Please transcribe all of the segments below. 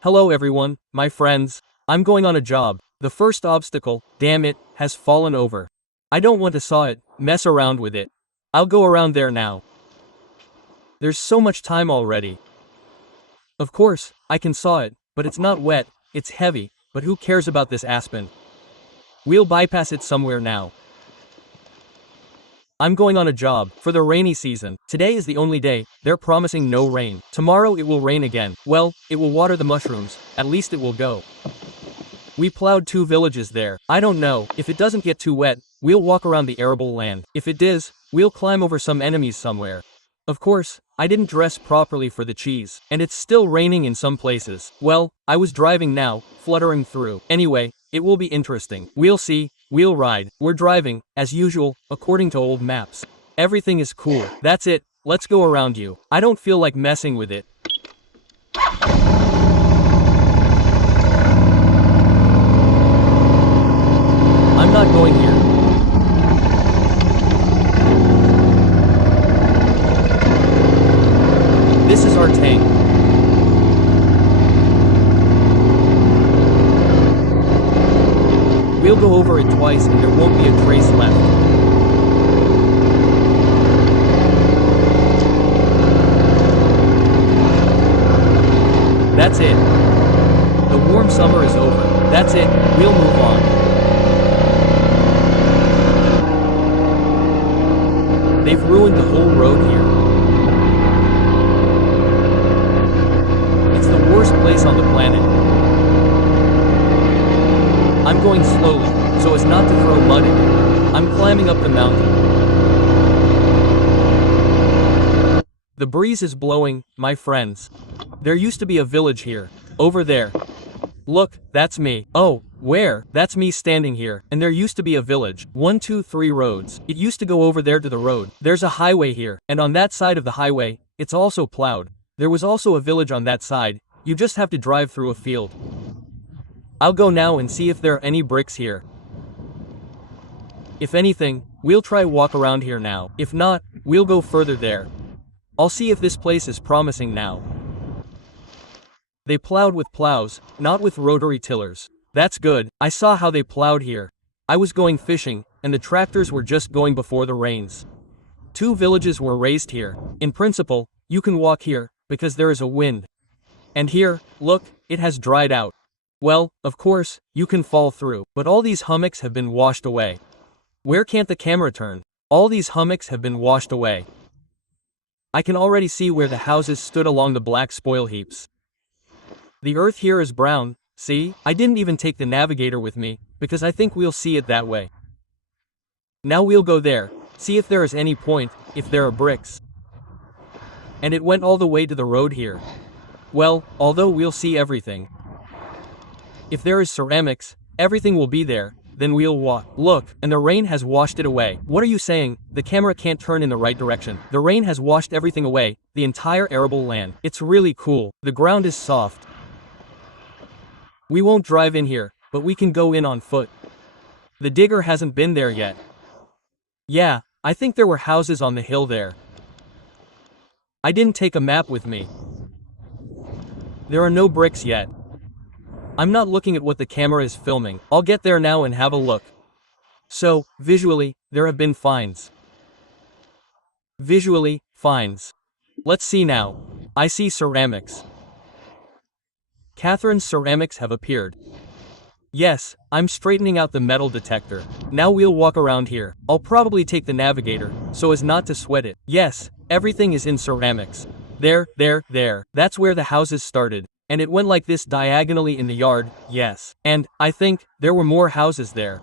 Hello everyone, my friends. I'm going on a job. The first obstacle, damn it, has fallen over. I don't want to saw it, mess around with it. I'll go around there now. There's so much time already. Of course, I can saw it, but it's not wet, it's heavy, but who cares about this aspen? We'll bypass it somewhere now. I'm going on a job, for the rainy season. Today is the only day, they're promising no rain. Tomorrow it will rain again. Well, it will water the mushrooms, at least it will go. We plowed 2 villages there. I don't know, if it doesn't get too wet, we'll walk around the arable land. If it does, we'll climb over some enemies somewhere. Of course, I didn't dress properly for the cheese, and it's still raining in some places. Well, I was driving now, fluttering through. Anyway, it will be interesting. We'll see, we'll ride. We're driving, as usual, according to old maps. Everything is cool. That's it, let's go around you. I don't feel like messing with it. I'm not going here. This is our tank. We'll go over it twice and there won't be a trace left. That's it. The warm summer is over. That's it, we'll move on. They've ruined the whole road here. It's the worst place on the planet. I'm going slowly, so as not to throw mud in it. I'm climbing up the mountain. The breeze is blowing, my friends. There used to be a village here, over there. Look, that's me. Oh, where? That's me standing here. And there used to be a village. 1, 2, 3 roads. It used to go over there to the road. There's a highway here, and on that side of the highway, it's also plowed. There was also a village on that side. You just have to drive through a field. I'll go now and see if there are any bricks here. If anything, we'll try walk around here now. If not, we'll go further there. I'll see if this place is promising now. They plowed with plows, not with rotary tillers. That's good. I saw how they plowed here. I was going fishing, and the tractors were just going before the rains. 2 villages were raised here. In principle, you can walk here, because there is a wind. And here, look, it has dried out. Well, of course, you can fall through, but all these hummocks have been washed away. Where can't the camera turn? All these hummocks have been washed away. I can already see where the houses stood along the black spoil heaps. The earth here is brown, see? I didn't even take the navigator with me, because I think we'll see it that way. Now we'll go there, see if there is any point, if there are bricks. And it went all the way to the road here. Well, although we'll see everything. If there is ceramics, everything will be there, then we'll walk. Look, and the rain has washed it away. What are you saying? The camera can't turn in the right direction. The rain has washed everything away, the entire arable land. It's really cool. The ground is soft. We won't drive in here, but we can go in on foot. The digger hasn't been there yet. Yeah, I think there were houses on the hill there. I didn't take a map with me. There are no bricks yet. I'm not looking at what the camera is filming. I'll get there now and have a look. So, visually, there have been finds. Visually, finds. Let's see now. I see ceramics. Catherine's ceramics have appeared. Yes, I'm straightening out the metal detector. Now we'll walk around here. I'll probably take the navigator, so as not to sweat it. Yes, everything is in ceramics. There. That's where the houses started. And it went like this diagonally in the yard, yes. And, I think, there were more houses there.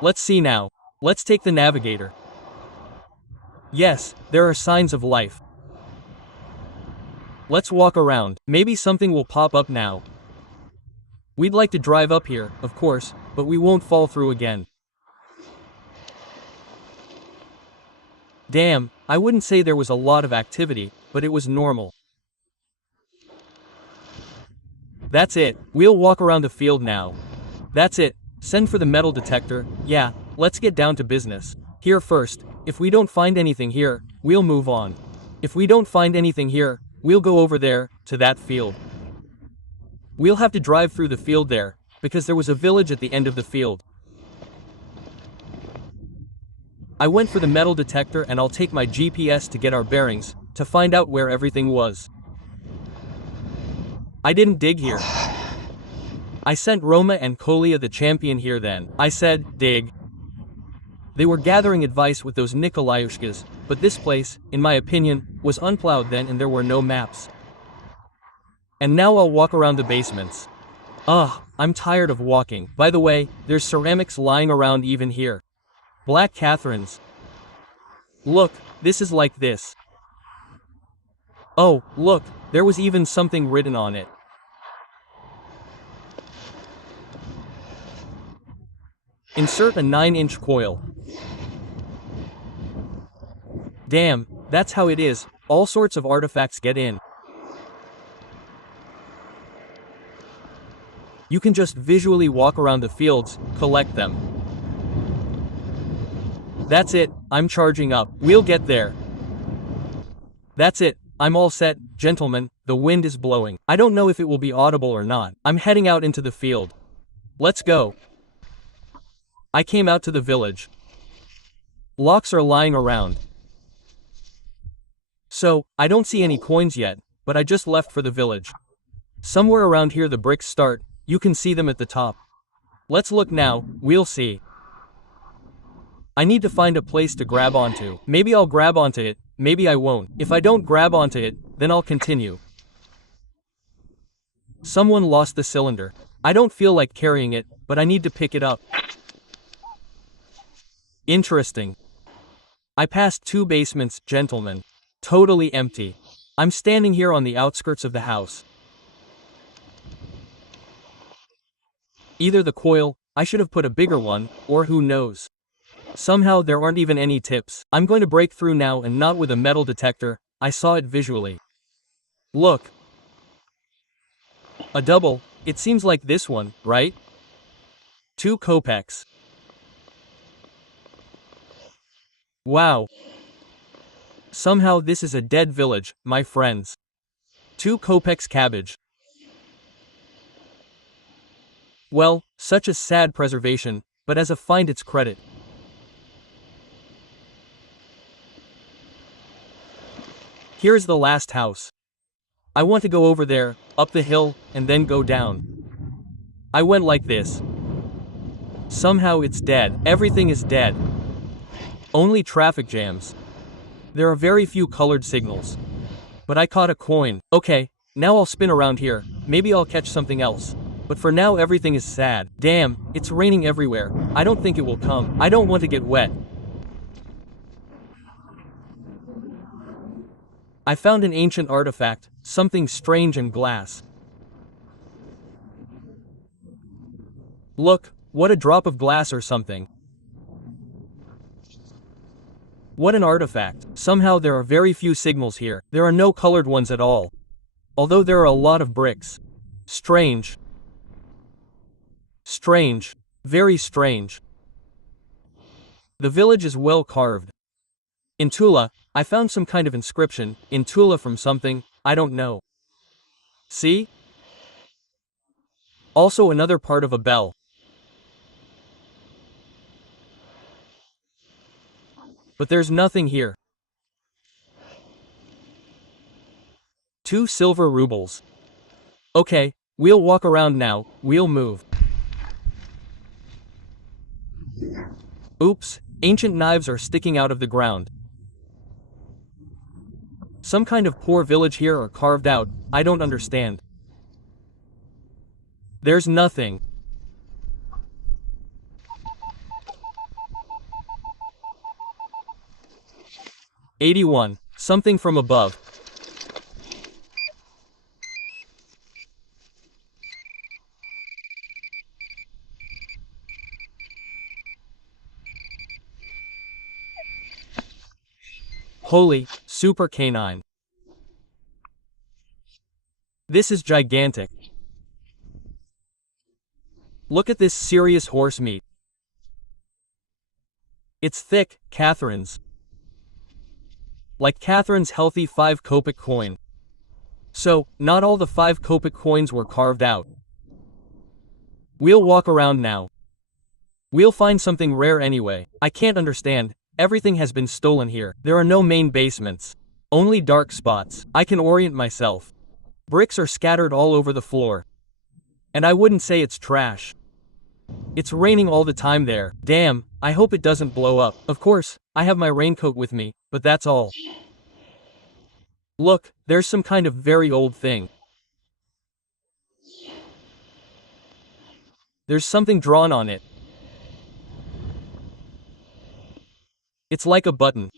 Let's see now. Let's take the navigator. Yes, there are signs of life. Let's walk around. Maybe something will pop up now. We'd like to drive up here, of course, but we won't fall through again. Damn, I wouldn't say there was a lot of activity, but it was normal. That's it, we'll walk around the field now. That's it, send for the metal detector. Yeah, let's get down to business. Here first, if we don't find anything here, we'll move on. If we don't find anything here, we'll go over there, to that field. We'll have to drive through the field there, because there was a village at the end of the field. I went for the metal detector and I'll take my GPS to get our bearings, to find out where everything was. I didn't dig here. I sent Roma and Kolia the champion here then. I said, dig. They were gathering advice with those Nikolayushkas, but this place, in my opinion, was unplowed then and there were no maps. And now I'll walk around the basements. Ugh, I'm tired of walking. By the way, there's ceramics lying around even here. Black Catherines. Look, this is like this. Oh, look, there was even something written on it. Insert a 9-inch coil. Damn, that's how it is, all sorts of artifacts get in. You can just visually walk around the fields, collect them. That's it, I'm charging up, we'll get there. That's it, I'm all set, gentlemen, the wind is blowing. I don't know if it will be audible or not. I'm heading out into the field. Let's go. I came out to the village. Locks are lying around. So, I don't see any coins yet, but I just left for the village. Somewhere around here the bricks start, you can see them at the top. Let's look now, we'll see. I need to find a place to grab onto. Maybe I'll grab onto it, maybe I won't. If I don't grab onto it, then I'll continue. Someone lost the cylinder. I don't feel like carrying it, but I need to pick it up. Interesting. I passed 2 basements, gentlemen. Totally empty. I'm standing here on the outskirts of the house. Either the coil, I should have put a bigger one, or who knows. Somehow there aren't even any tips. I'm going to break through now and not with a metal detector, I saw it visually. Look. A double, it seems like this one, right? 2 kopecks. Wow. Somehow this is a dead village, my friends. 2 kopecks cabbage. Well, such a sad preservation, but as a find it's credit. Here's the last house. I want to go over there, up the hill, and then go down. I went like this. Somehow it's dead. Everything is dead. Only traffic jams. There are very few colored signals. But I caught a coin. Okay, now I'll spin around here, maybe I'll catch something else. But for now everything is sad. Damn, it's raining everywhere. I don't think it will come. I don't want to get wet. I found an ancient artifact, something strange in glass. Look, what a drop of glass or something. What an artifact. Somehow there are very few signals here. There are no colored ones at all. Although there are a lot of bricks. Strange. Strange. Very strange. The village is well carved. In Tula, I found some kind of inscription, in Tula from something, I don't know. See? Also another part of a bell. But there's nothing here. 2 silver rubles. Okay, we'll walk around now, we'll move. Oops, ancient knives are sticking out of the ground. Some kind of poor village here are carved out, I don't understand. There's nothing. '81, something from above. Holy, super canine. This is gigantic. Look at this serious horse meat. It's thick, Catherine's. Like Catherine's healthy 5 kopeck coin. So, not all the 5 kopeck coins were carved out. We'll walk around now. We'll find something rare anyway. I can't understand. Everything has been stolen here. There are no main basements. Only dark spots. I can orient myself. Bricks are scattered all over the floor. And I wouldn't say it's trash. It's raining all the time there. Damn, I hope it doesn't blow up. Of course, I have my raincoat with me, but that's all. Look, there's some kind of very old thing. There's something drawn on it. It's like a button.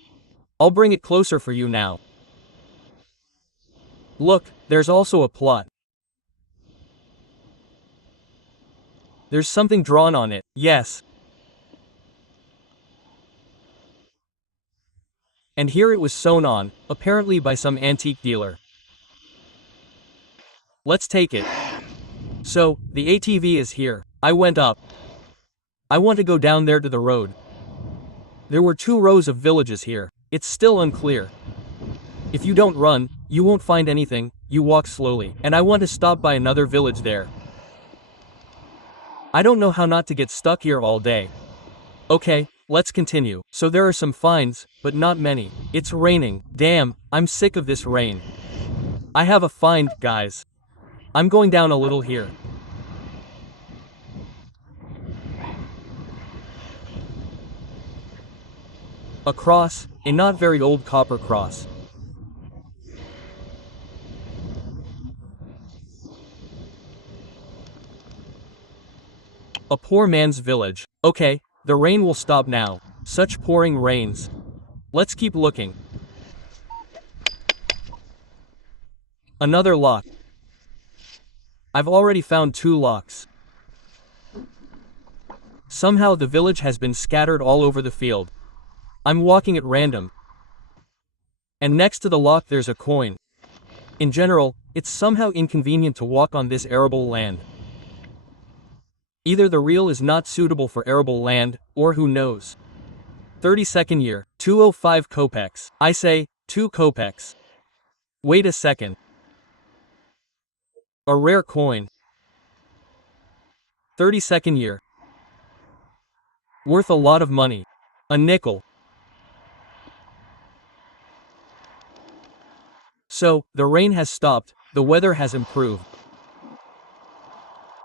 I'll bring it closer for you now. Look, there's also a plot. There's something drawn on it, yes. And here it was sewn on, apparently by some antique dealer. Let's take it. So, the ATV is here. I went up. I want to go down there to the road. There were 2 rows of villages here. It's still unclear. If you don't run, you won't find anything, you walk slowly. And I want to stop by another village there. I don't know how not to get stuck here all day. Okay, let's continue. So there are some finds, but not many. It's raining. Damn, I'm sick of this rain. I have a find, guys. I'm going down a little here. A cross, a not very old copper cross. A poor man's village. Okay, the rain will stop now. Such pouring rains. Let's keep looking. Another lock. I've already found 2 locks. Somehow the village has been scattered all over the field. I'm walking at random. And next to the lock there's a coin. In general, it's somehow inconvenient to walk on this arable land. Either the reel is not suitable for arable land, or who knows. 32nd year, 205 kopecks. I say, 2 kopecks. Wait a second. A rare coin. 32nd year. Worth a lot of money. A nickel. So, the rain has stopped, the weather has improved.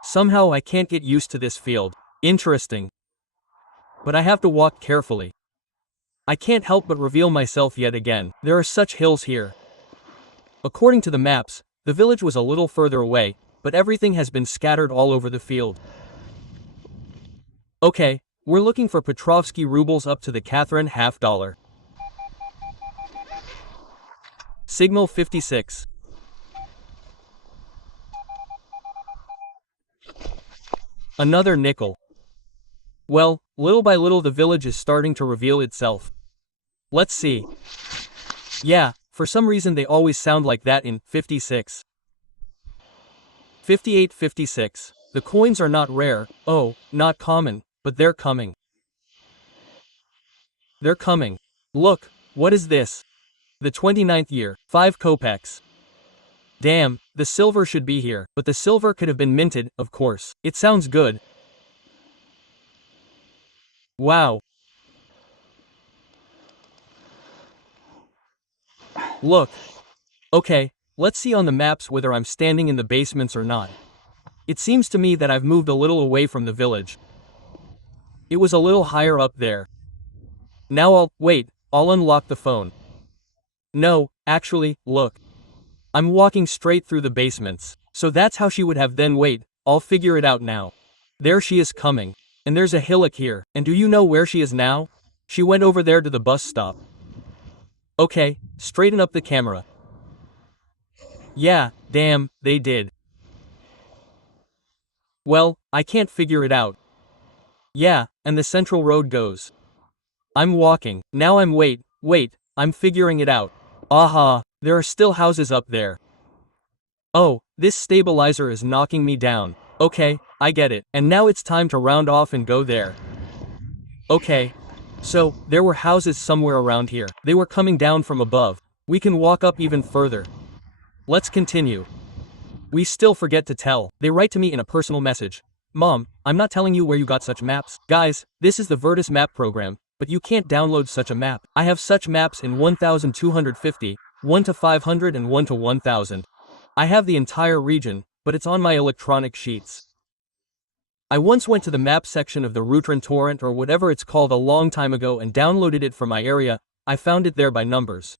Somehow I can't get used to this field. Interesting. But I have to walk carefully. I can't help but reveal myself yet again. There are such hills here. According to the maps, the village was a little further away, but everything has been scattered all over the field. Okay, we're looking for Petrovsky rubles up to the Catherine $50. Signal 56. Another nickel. Well, little by little the village is starting to reveal itself. Let's see. Yeah, for some reason they always sound like that in 56. 58-56. The coins are not rare, oh, not common, but they're coming. They're coming. Look, what is this? The 29th year, 5 kopecks. Damn, the silver should be here, but the silver could have been minted, of course. It sounds good. Wow. Look. Okay, let's see on the maps whether I'm standing in the basements or not. It seems to me that I've moved a little away from the village. It was a little higher up there. Now I'll unlock the phone. No, actually, look. I'm walking straight through the basements. So that's how she would have then wait, I'll figure it out now. There she is coming. And there's a hillock here. And do you know where she is now? She went over there to the bus stop. Okay, straighten up the camera. Yeah, damn, they did. Well, I can't figure it out. Yeah, and the central road goes. I'm walking. Now wait, I'm figuring it out. Aha, there are still houses up there. Oh, this stabilizer is knocking me down. Okay, I get it. And now it's time to round off and go there. Okay. So, there were houses somewhere around here. They were coming down from above. We can walk up even further. Let's continue. We still forget to tell. They write to me in a personal message. Mom, I'm not telling you where you got such maps. Guys, this is the Vertus map program, but you can't download such a map. I have such maps in 1250, 1 to 500 and 1 to 1000. I have the entire region, but it's on my electronic sheets. I once went to the map section of the Rutran torrent or whatever it's called a long time ago and downloaded it for my area. I found it there by numbers.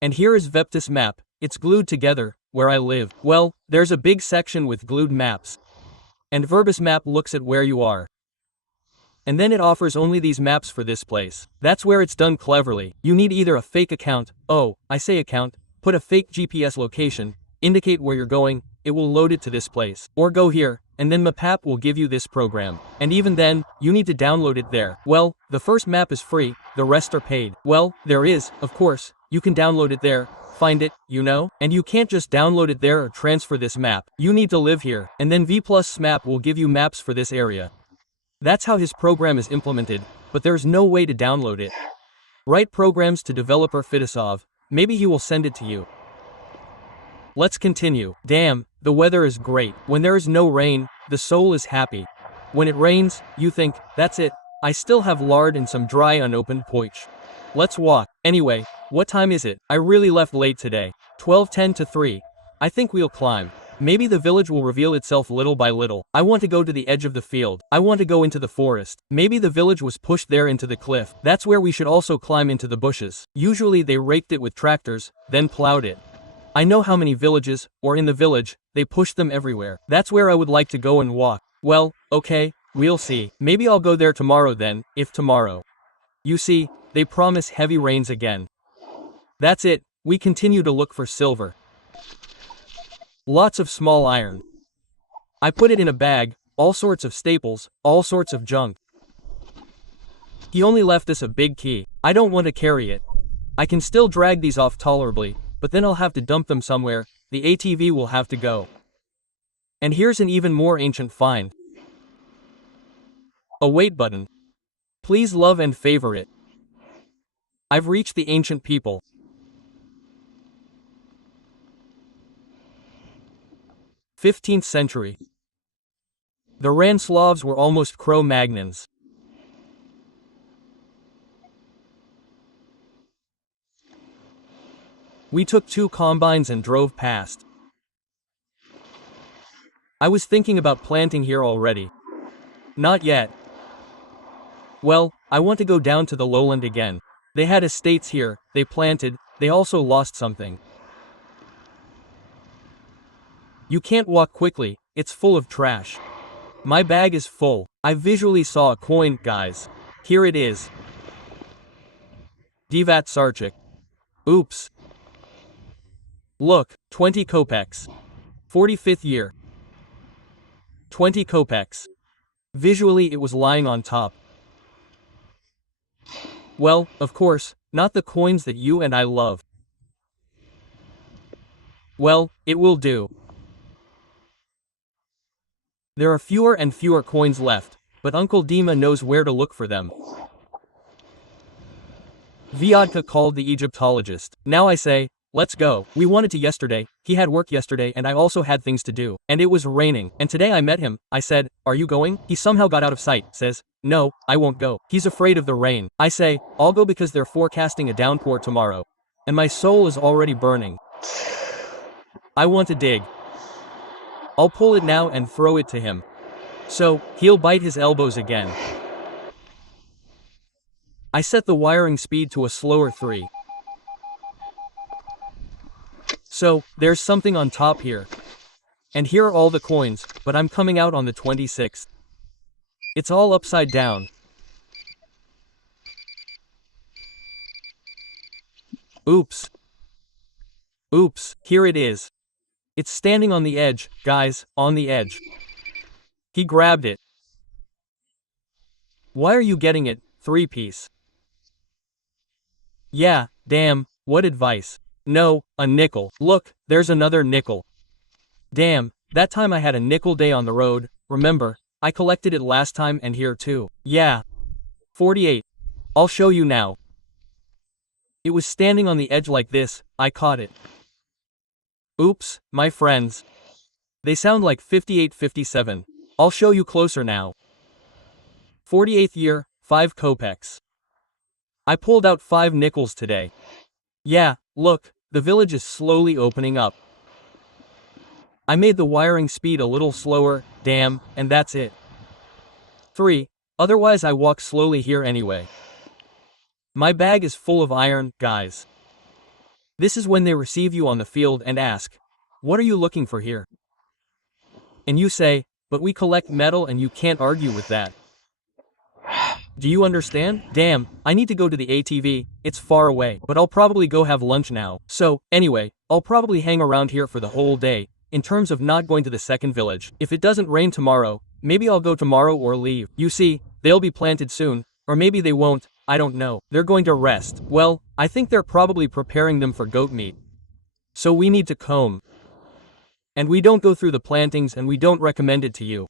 And here is Veptus map. It's glued together, where I live. Well, there's a big section with glued maps. And Verbus map looks at where you are. And then it offers only these maps for this place. That's where it's done cleverly. You need either a fake account, put a fake GPS location, indicate where you're going, it will load it to this place. Or go here, and then Mapap will give you this program. And even then, you need to download it there. Well, the first map is free, the rest are paid. Well, there is, of course, you can download it there, find it, you know? And you can't just download it there or transfer this map. You need to live here, and then V+ map will give you maps for this area. That's how his program is implemented, but there's no way to download it. Write programs to developer Fitisov, maybe he will send it to you. Let's continue. Damn, the weather is great. When there is no rain, the soul is happy. When it rains, you think, that's it, I still have lard and some dry unopened poich. Let's walk. Anyway, what time is it? I really left late today. 12:10 to 3. I think we'll climb. Maybe the village will reveal itself little by little. I want to go to the edge of the field. I want to go into the forest. Maybe the village was pushed there into the cliff. That's where we should also climb into the bushes. Usually they raked it with tractors, then plowed it. I know how many villages, or in the village, they pushed them everywhere. That's where I would like to go and walk. Well, okay, we'll see. Maybe I'll go there tomorrow then, if tomorrow. You see, they promise heavy rains again. That's it, we continue to look for silver. Lots of small iron. I put it in a bag, all sorts of staples, all sorts of junk. He only left us a big key. I don't want to carry it. I can still drag these off tolerably, but then I'll have to dump them somewhere, the ATV will have to go. And here's an even more ancient find. A wait button. Please love and favor it. I've reached the ancient people. 15th century. The Ranslavs were almost Cro-Magnons. We took 2 combines and drove past. I was thinking about planting here already. Not yet. Well, I want to go down to the lowland again. They had estates here, they planted, they also lost something. You can't walk quickly, it's full of trash. My bag is full. I visually saw a coin, guys. Here it is. Divat Sarchik. Oops. Look, 20 kopecks. 45th year. 20 kopecks. Visually it was lying on top. Well, of course, not the coins that you and I love. Well, it will do. There are fewer and fewer coins left, but Uncle Dima knows where to look for them. Vyodka called the Egyptologist. Now I say, let's go. We wanted to yesterday, he had work yesterday and I also had things to do. And it was raining. And today I met him. I said, are you going? He somehow got out of sight, says, no, I won't go. He's afraid of the rain. I say, I'll go because they're forecasting a downpour tomorrow. And my soul is already burning. I want to dig. I'll pull it now and throw it to him. So, he'll bite his elbows again. I set the wiring speed to a slower 3. So, there's something on top here. And here are all the coins, but I'm coming out on the 26th. It's all upside down. Oops. Oops, here it is. It's standing on the edge, guys, on the edge. He grabbed it. Why are you getting it, 3-piece? Yeah, damn, what advice? No, a nickel. Look, there's another nickel. Damn, that time I had a nickel day on the road, remember, I collected it last time and here too. Yeah. 48. I'll show you now. It was standing on the edge like this, I caught it. Oops, my friends. They sound like 58-57. I'll show you closer now. 48th year, 5 kopecks. I pulled out 5 nickels today. Yeah, look, the village is slowly opening up. I made the wiring speed a little slower, damn, and that's it. 3. Otherwise I walk slowly here anyway. My bag is full of iron, guys. This is when they receive you on the field and ask, "What are you looking for here?" And you say, "But we collect metal," and you can't argue with that. Do you understand? Damn, I need to go to the ATV, it's far away, but I'll probably go have lunch now. So, anyway, I'll probably hang around here for the whole day, in terms of not going to the second village. If it doesn't rain tomorrow, maybe I'll go tomorrow or leave. You see, they'll be planted soon, or maybe they won't, I don't know. They're going to rest. Well, I think they're probably preparing them for goat meat. So we need to comb. And we don't go through the plantings and we don't recommend it to you.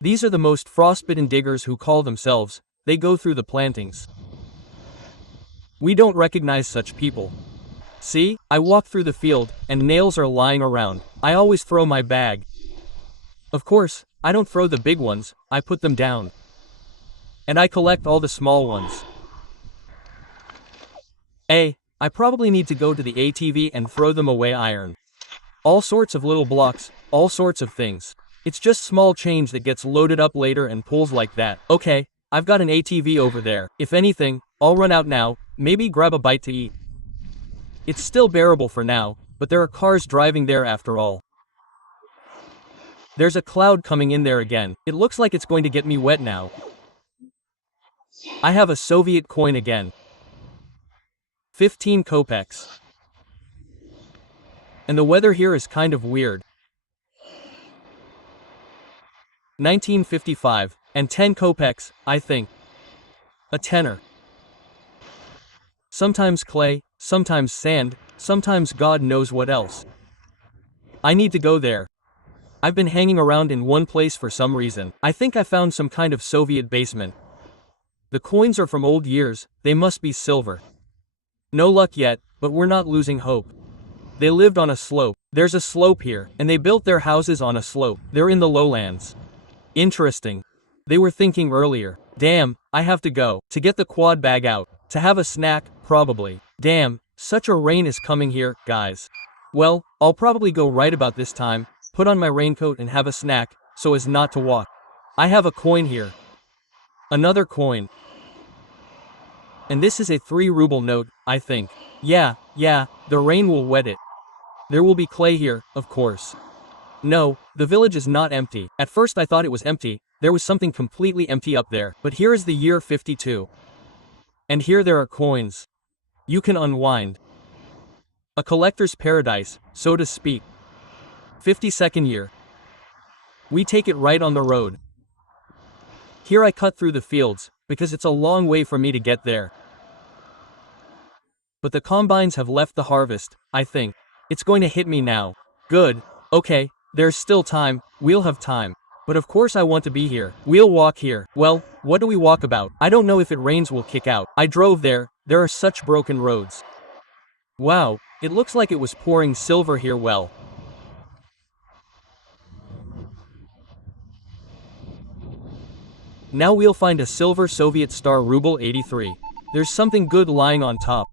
These are the most frostbitten diggers who call themselves, they go through the plantings. We don't recognize such people. See, I walk through the field, and nails are lying around. I always throw my bag. Of course, I don't throw the big ones, I put them down. And I collect all the small ones. I probably need to go to the ATV and throw them away iron. All sorts of little blocks, all sorts of things. It's just small change that gets loaded up later and pulls like that. Okay, I've got an ATV over there. If anything, I'll run out now, maybe grab a bite to eat. It's still bearable for now, but there are cars driving there after all. There's a cloud coming in there again. It looks like it's going to get me wet now. I have a Soviet coin again. 15 kopecks. And the weather here is kind of weird. 1955, and 10 kopecks, I think. A tenner. Sometimes clay, sometimes sand, sometimes God knows what else. I need to go there. I've been hanging around in one place for some reason. I think I found some kind of Soviet basement. The coins are from old years, they must be silver. No luck yet, but we're not losing hope. They lived on a slope. There's a slope here, and they built their houses on a slope. They're in the lowlands. Interesting. They were thinking earlier. Damn, I have to go. To get the quad bag out. To have a snack, probably. Damn, such a rain is coming here, guys. Well, I'll probably go right about this time, put on my raincoat and have a snack, so as not to walk. I have a coin here. Another coin. And this is a 3-ruble note, I think. Yeah, the rain will wet it. There will be clay here, of course. No, the village is not empty. At first I thought it was empty, there was something completely empty up there. But here is the year 52. And here there are coins. You can unwind. A collector's paradise, so to speak. 52nd year. We take it right on the road. Here I cut through the fields, because it's a long way for me to get there. But the combines have left the harvest, I think. It's going to hit me now. Good. Okay, there's still time, we'll have time. But of course I want to be here. We'll walk here. Well, what do we walk about? I don't know if it rains we'll kick out. I drove there, there are such broken roads. Wow, it looks like it was pouring silver here well. Now we'll find a silver Soviet star ruble 83. There's something good lying on top.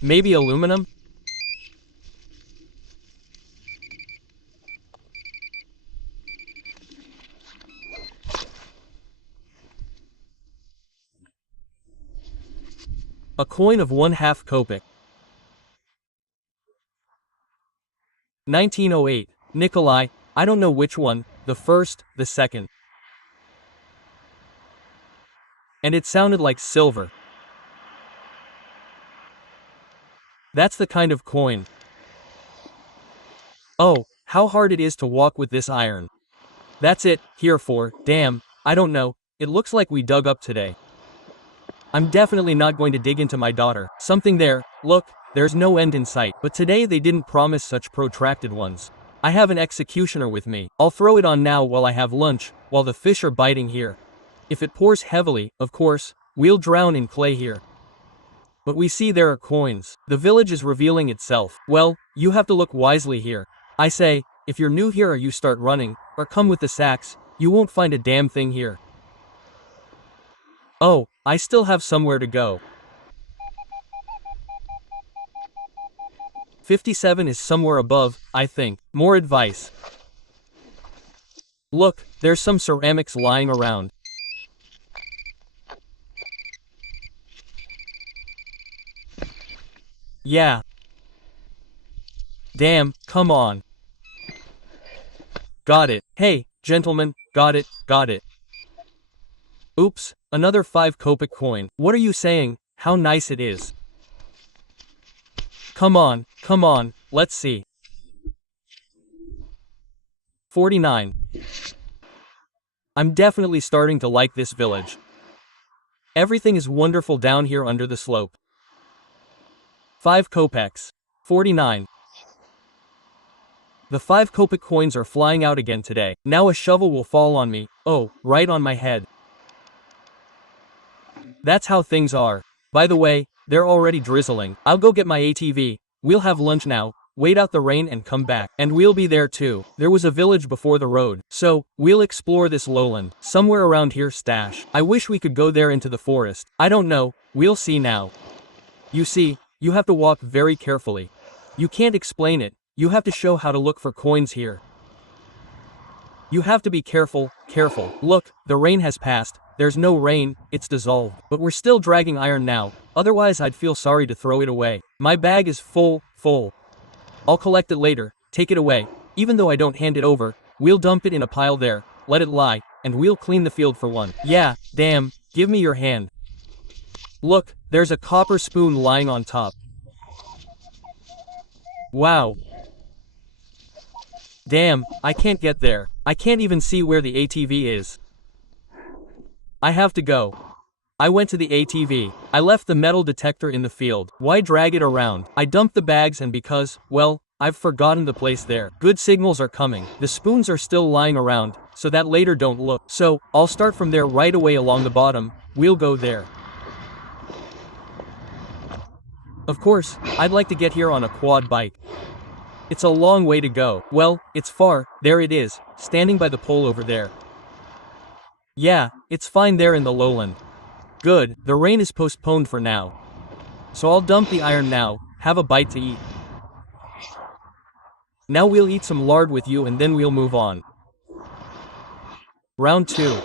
Maybe aluminum? A coin of 1/2 kopeck. 1908. Nikolai, I don't know which one, the first, the second. And it sounded like silver. That's the kind of coin. Oh, how hard it is to walk with this iron. That's it, here for, damn, I don't know, it looks like we dug up today. I'm definitely not going to dig into my daughter. Something there, look, there's no end in sight. But today they didn't promise such protracted ones. I have an executioner with me. I'll throw it on now while I have lunch, while the fish are biting here. If it pours heavily, of course, we'll drown in clay here. but we see there are coins. The village is revealing itself. Well, you have to look wisely here. I say, if you're new here or you start running, or come with the sacks, you won't find a damn thing here. Oh, I still have somewhere to go. 57 is somewhere above, I think. More advice. Look, there's some ceramics lying around. Yeah. Damn, come on. Got it. Hey, gentlemen, got it, got it. Oops, another 5 kopeck coin. What are you saying? How nice it is. Come on, let's see. 49. I'm definitely starting to like this village. Everything is wonderful down here under the slope. 5 kopecks. 49. The 5 kopeck coins are flying out again today. Now a shovel will fall on me. Oh, right on my head. That's how things are. By the way, they're already drizzling. I'll go get my ATV. We'll have lunch now, wait out the rain and come back. And we'll be there too. There was a village before the road. So, we'll explore this lowland. Somewhere around here stash. I wish we could go there into the forest. I don't know, we'll see now. You see, you have to walk very carefully. You can't explain it. You have to show how to look for coins here. You have to be careful, careful. Look, the rain has passed. There's no rain, it's dissolved. But we're still dragging iron now, otherwise I'd feel sorry to throw it away. My bag is full. I'll collect it later, take it away. Even though I don't hand it over, we'll dump it in a pile there, let it lie, and we'll clean the field for one. Yeah, damn, give me your hand. Look, there's a copper spoon lying on top. Wow. Damn, I can't get there. I can't even see where the ATV is. I have to go. I went to the ATV. I left the metal detector in the field. Why drag it around? I dumped the bags and because, well, I've forgotten the place there. Good signals are coming. The spoons are still lying around, so that later don't look. So, I'll start from there right away along the bottom. We'll go there. Of course, I'd like to get here on a quad bike. It's a long way to go. Well, it's far. There it is, standing by the pole over there. Yeah, it's fine there in the lowland. Good, the rain is postponed for now. So I'll dump the iron now, have a bite to eat. Now we'll eat some lard with you and then we'll move on. Round 2.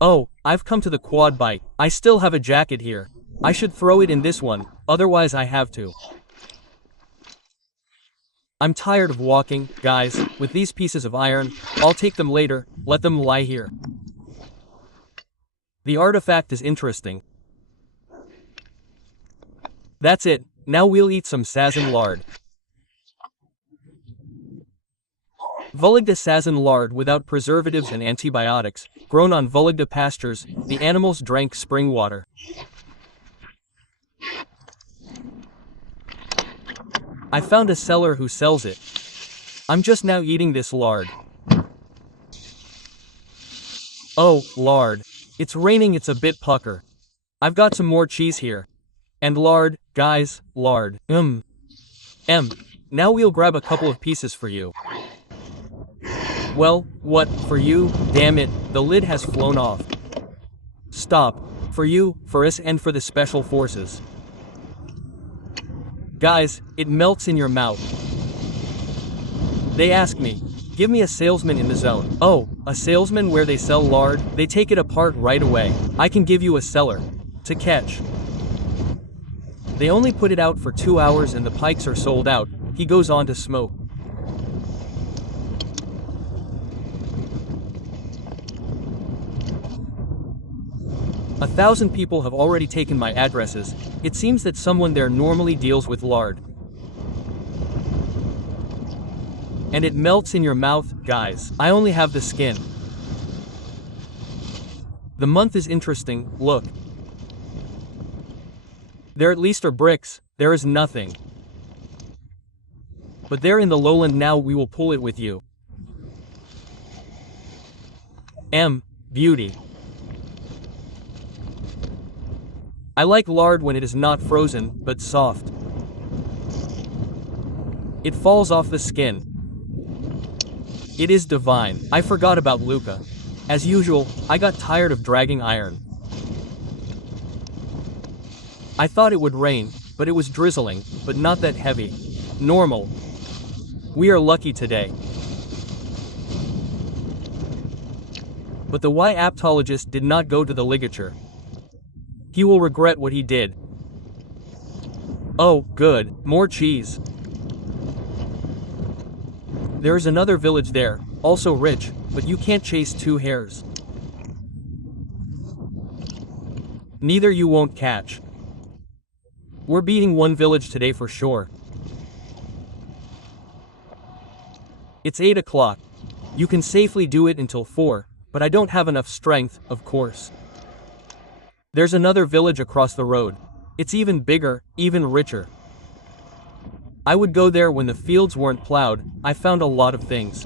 Oh, I've come to the quad bike. I still have a jacket here. I should throw it in this one, otherwise I have to. I'm tired of walking, guys, with these pieces of iron. I'll take them later, let them lie here. The artifact is interesting. That's it, now we'll eat some sazon lard. Vologda sazon lard without preservatives and antibiotics, grown on Vologda pastures, the animals drank spring water. I found a seller who sells it. I'm just now eating this lard. Oh, lard. It's raining, it's a bit pucker. I've got some more cheese here. And lard, guys, lard. Now we'll grab a couple of pieces for you. Well, what, for you? Damn it, the lid has flown off. Stop. For you, for us and for the special forces. Guys, it melts in your mouth. They ask me, give me a salesman in the zone. Oh, a salesman where they sell lard, they take it apart right away. I can give you a seller. To catch. They only put it out for 2 hours and the pikes are sold out. He goes on to smoke. A 1,000 people have already taken my addresses. It seems that someone there normally deals with lard. And it melts in your mouth, guys. I only have the skin. The month is interesting, look. There at least are bricks, there is nothing. But there in the lowland now we will pull it with you. Beauty. I like lard when it is not frozen, but soft. It falls off the skin. It is divine. I forgot about Luca. As usual, I got tired of dragging iron. I thought it would rain, but it was drizzling, but not that heavy. Normal. We are lucky today. But the aptologist did not go to the ligature. He will regret what he did. Oh, good, more cheese. There is another village there, also rich, but you can't chase 2 hares. Neither you won't catch. We're beating 1 village today for sure. It's 8 o'clock. You can safely do it until 4, but I don't have enough strength, of course. There's another village across the road. It's even bigger, even richer. I would go there when the fields weren't plowed. I found a lot of things.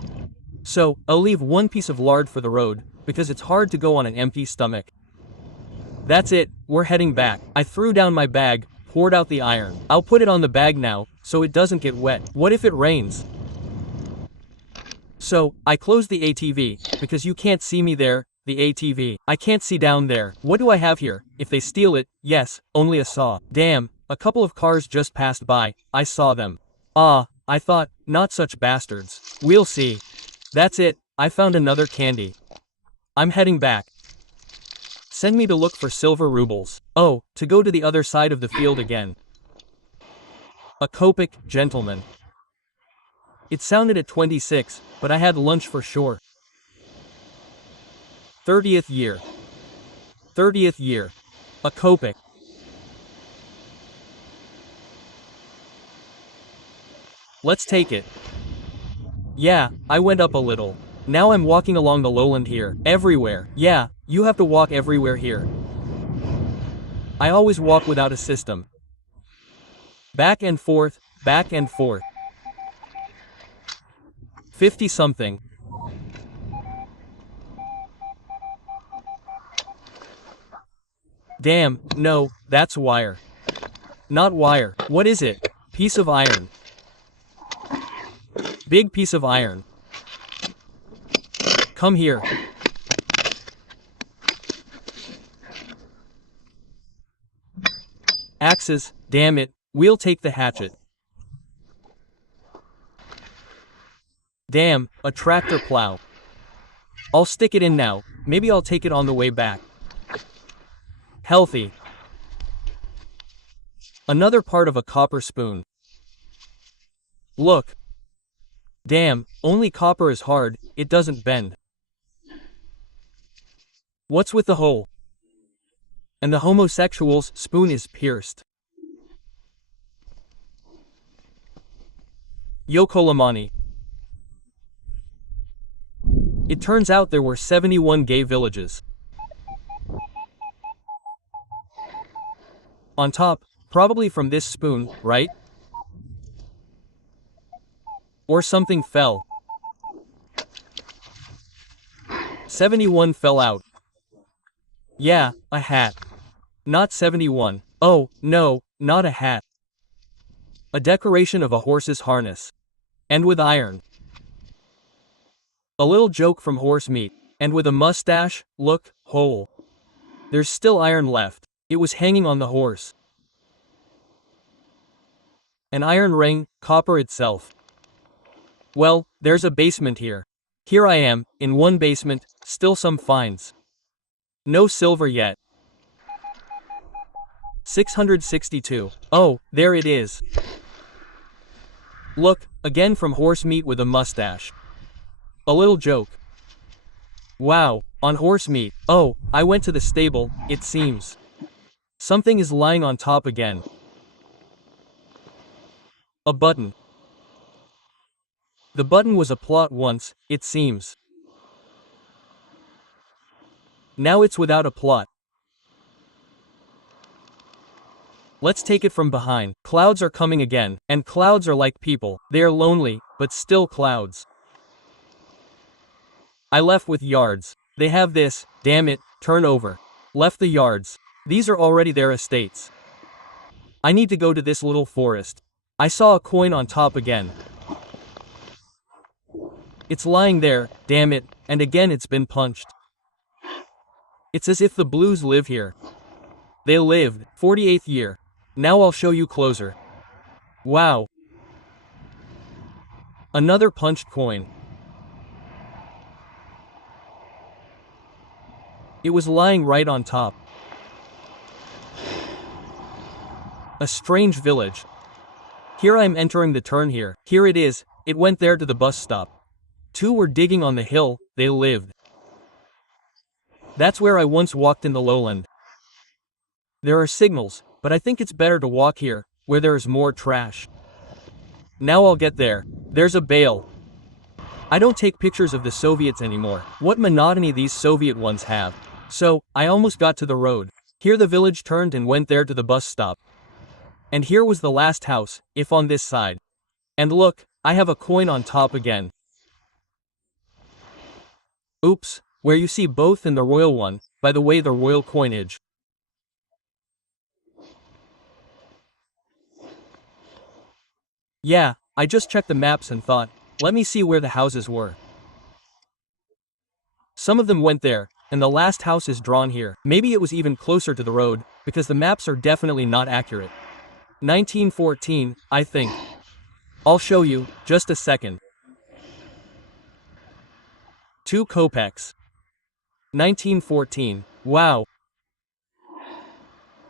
So, I'll leave 1 piece of lard for the road, because it's hard to go on an empty stomach. That's it, we're heading back. I threw down my bag, poured out the iron. I'll put it on the bag now, so it doesn't get wet. What if it rains? So, I closed the ATV, because you can't see me there, the ATV. I can't see down there. What do I have here? If they steal it, yes, only a saw. Damn, a couple of cars just passed by, I saw them. Ah, I thought, not such bastards. We'll see. That's it, I found another candy. I'm heading back. Send me to look for silver rubles. Oh, to go to the other side of the field again. A kopeck, gentlemen. It sounded at 26, but I had lunch for sure. 30th year. 30th year. A kopeck. Let's take it. Yeah, I went up a little. Now I'm walking along the lowland here. Everywhere. Yeah, you have to walk everywhere here. I always walk without a system. Back and forth, back and forth. 50-something. Damn, no, that's wire. Not wire. What is it? Piece of iron. Big piece of iron. Come here. Axes, damn it, we'll take the hatchet. Damn, a tractor plow. I'll stick it in now, maybe I'll take it on the way back. Healthy. Another part of a copper spoon. Look. Damn, only copper is hard, it doesn't bend. What's with the hole? And the homosexual's spoon is pierced. Yokolamani. It turns out there were 71 gay villages. On top, probably from this spoon, right? Or something fell. 71 fell out. Yeah, a hat. Not 71. Oh, no, not a hat. A decoration of a horse's harness. And with iron. A little joke from horse meat. And with a mustache, look, hole. There's still iron left. It was hanging on the horse. An iron ring, copper itself. Well, there's a basement here. Here I am, in one basement, still some finds. No silver yet. 662. Oh, there it is. Look, again from horse meat with a mustache. A little joke. Wow, on horse meat. Oh, I went to the stable, it seems. Something is lying on top again. A button. The button was a plot once, it seems. Now it's without a plot. Let's take it from behind. Clouds are coming again, and clouds are like people. They are lonely, but still clouds. I left with yards. They have this, damn it, turn over. Left the yards. These are already their estates. I need to go to this little forest. I saw a coin on top again. It's lying there, damn it, and again it's been punched. It's as if the blues live here. They lived, 48th year. Now I'll show you closer. Wow. Another punched coin. It was lying right on top. A strange village. Here I'm entering the turn here. Here it is, it went there to the bus stop. Two were digging on the hill, they lived. That's where I once walked in the lowland. There are signals, but I think it's better to walk here, where there is more trash. Now I'll get there. There's a bale. I don't take pictures of the Soviets anymore. What monotony these Soviet ones have. So, I almost got to the road. Here the village turned and went there to the bus stop. And here was the last house, if on this side. And look, I have a coin on top again. Oops, where you see both in the royal one, by the way the royal coinage. Yeah, I just checked the maps and thought, let me see where the houses were. Some of them went there, and the last house is drawn here. Maybe it was even closer to the road, because the maps are definitely not accurate. 1914, I think. I'll show you, just a second. 2 kopecks. 1914, wow.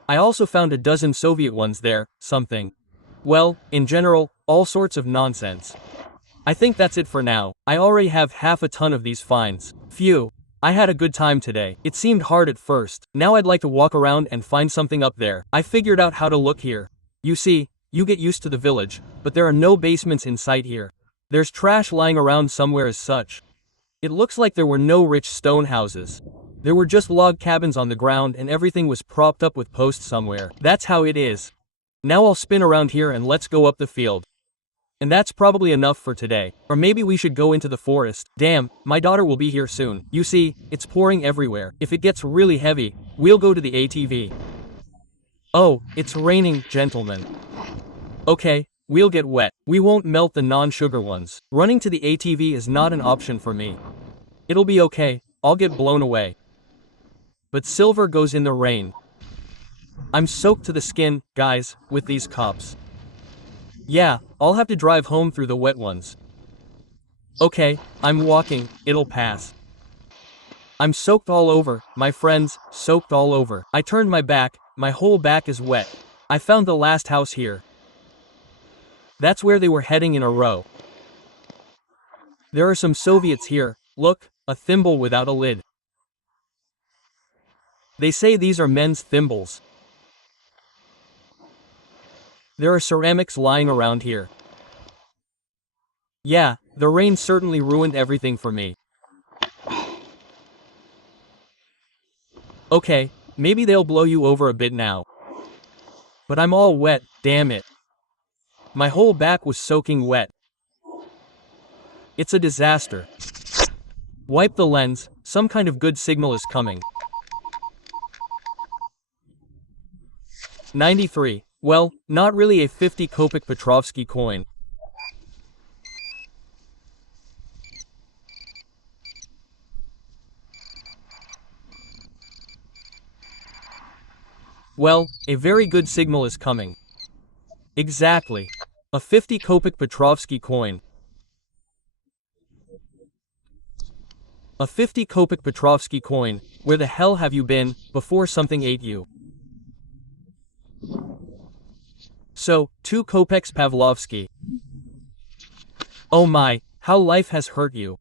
I also found a dozen Soviet ones there, something. Well, in general, all sorts of nonsense. I think that's it for now. I already have half a ton of these finds. Phew. I had a good time today. It seemed hard at first. Now I'd like to walk around and find something up there. I figured out how to look here. You see, you get used to the village, but there are no basements in sight here. There's trash lying around somewhere as such. It looks like there were no rich stone houses. There were just log cabins on the ground and everything was propped up with posts somewhere. That's how it is. Now I'll spin around here and let's go up the field. And that's probably enough for today. Or maybe we should go into the forest. Damn, my daughter will be here soon. You see, it's pouring everywhere. If it gets really heavy, we'll go to the ATV. Oh, it's raining, gentlemen. Okay, we'll get wet. We won't melt the non-sugar ones. Running to the ATV is not an option for me. It'll be okay, I'll get blown away. But silver goes in the rain. I'm soaked to the skin, guys, with these cops. Yeah, I'll have to drive home through the wet ones. Okay, I'm walking, it'll pass. I'm soaked all over, my friends, soaked all over. I turned my back, my whole back is wet. I found the last house here. That's where they were heading in a row. There are some Soviets here, look, a thimble without a lid. They say these are men's thimbles. There are ceramics lying around here. Yeah, the rain certainly ruined everything for me. Okay, maybe they'll blow you over a bit now. But I'm all wet, damn it. My whole back was soaking wet. It's a disaster. Wipe the lens, some kind of good signal is coming. 93. Well, not really a 50 kopek Petrovsky coin. Well, a very good signal is coming. Exactly. A 50 kopek Petrovsky coin. A 50 kopek Petrovsky coin, where the hell have you been, before something ate you? So, 2 kopecks Pavlovsky. Oh my, how life has hurt you.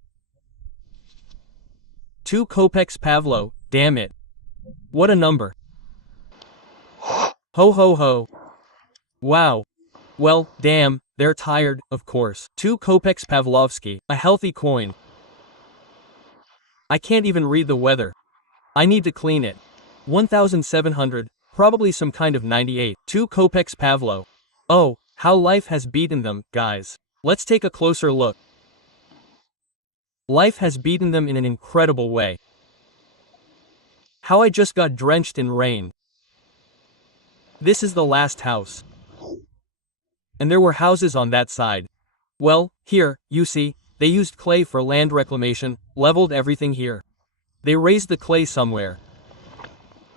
2 kopecks Pavlo, damn it. What a number. Ho ho ho. Wow. Well, damn, they're tired, of course. 2 kopecks Pavlovsky, a healthy coin. I can't even read the weather. I need to clean it. 1,700, probably some kind of 98. 2 kopecks Pavlo. Oh, how life has beaten them, guys. Let's take a closer look. Life has beaten them in an incredible way. How I just got drenched in rain. This is the last house. And there were houses on that side. Well, here, you see, they used clay for land reclamation, leveled everything here. They raised the clay somewhere.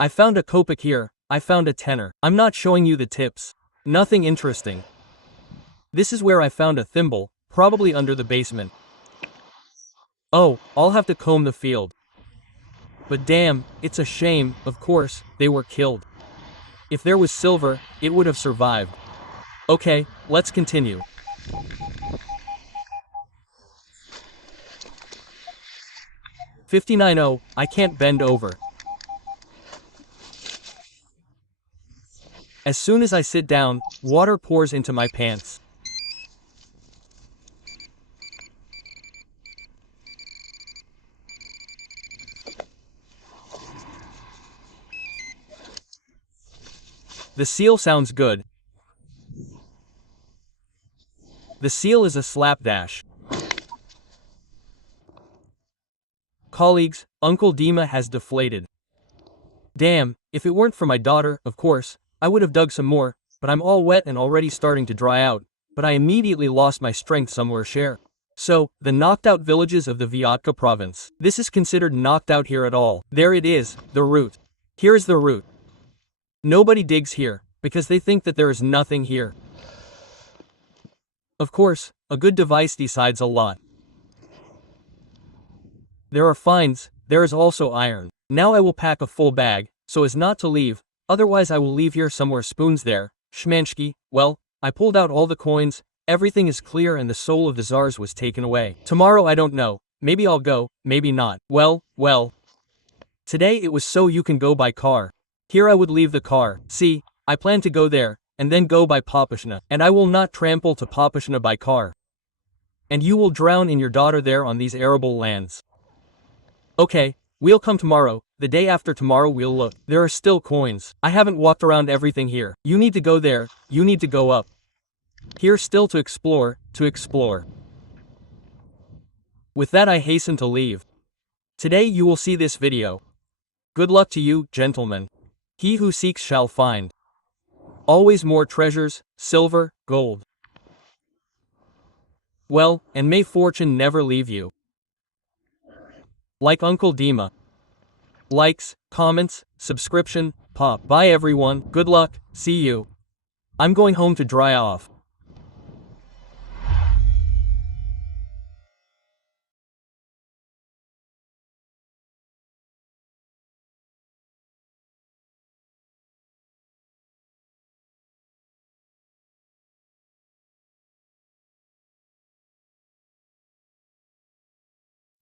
I found a kopeck here, I found a tenner. I'm not showing you the tips. Nothing interesting. This is where I found a thimble, probably under the basement. Oh, I'll have to comb the field. But damn, it's a shame, of course, they were killed. If there was silver, it would have survived. Okay, let's continue. $59.00, I can't bend over. As soon as I sit down, water pours into my pants. The seal sounds good. The seal is a slapdash. Colleagues, Uncle Dima has deflated. Damn, if it weren't for my daughter, of course, I would have dug some more, but I'm all wet and already starting to dry out, but I immediately lost my strength somewhere share. So, the knocked out villages of the Vyatka province. This is considered knocked out here at all. There it is, the root. Here is the root. Nobody digs here, because they think that there is nothing here. Of course, a good device decides a lot. There are fines, there is also iron. Now I will pack a full bag, so as not to leave, otherwise I will leave here somewhere spoons there. Shmanshki, well, I pulled out all the coins, everything is clear and the soul of the czars was taken away. Tomorrow I don't know, maybe I'll go, maybe not. Well. Today it was so you can go by car. Here I would leave the car, see, I plan to go there, and then go by Papashna, and I will not trample to Papashna by car. And you will drown in your daughter there on these arable lands. Okay, we'll come tomorrow, the day after tomorrow we'll look. There are still coins. I haven't walked around everything here. You need to go there, you need to go up. Here still to explore, With that I hasten to leave. Today you will see this video. Good luck to you, gentlemen. He who seeks shall find. Always more treasures, silver, gold. Well, and may fortune never leave you. Like Uncle Dima. Likes, comments, subscription, pop. Bye everyone, good luck, see you. I'm going home to dry off.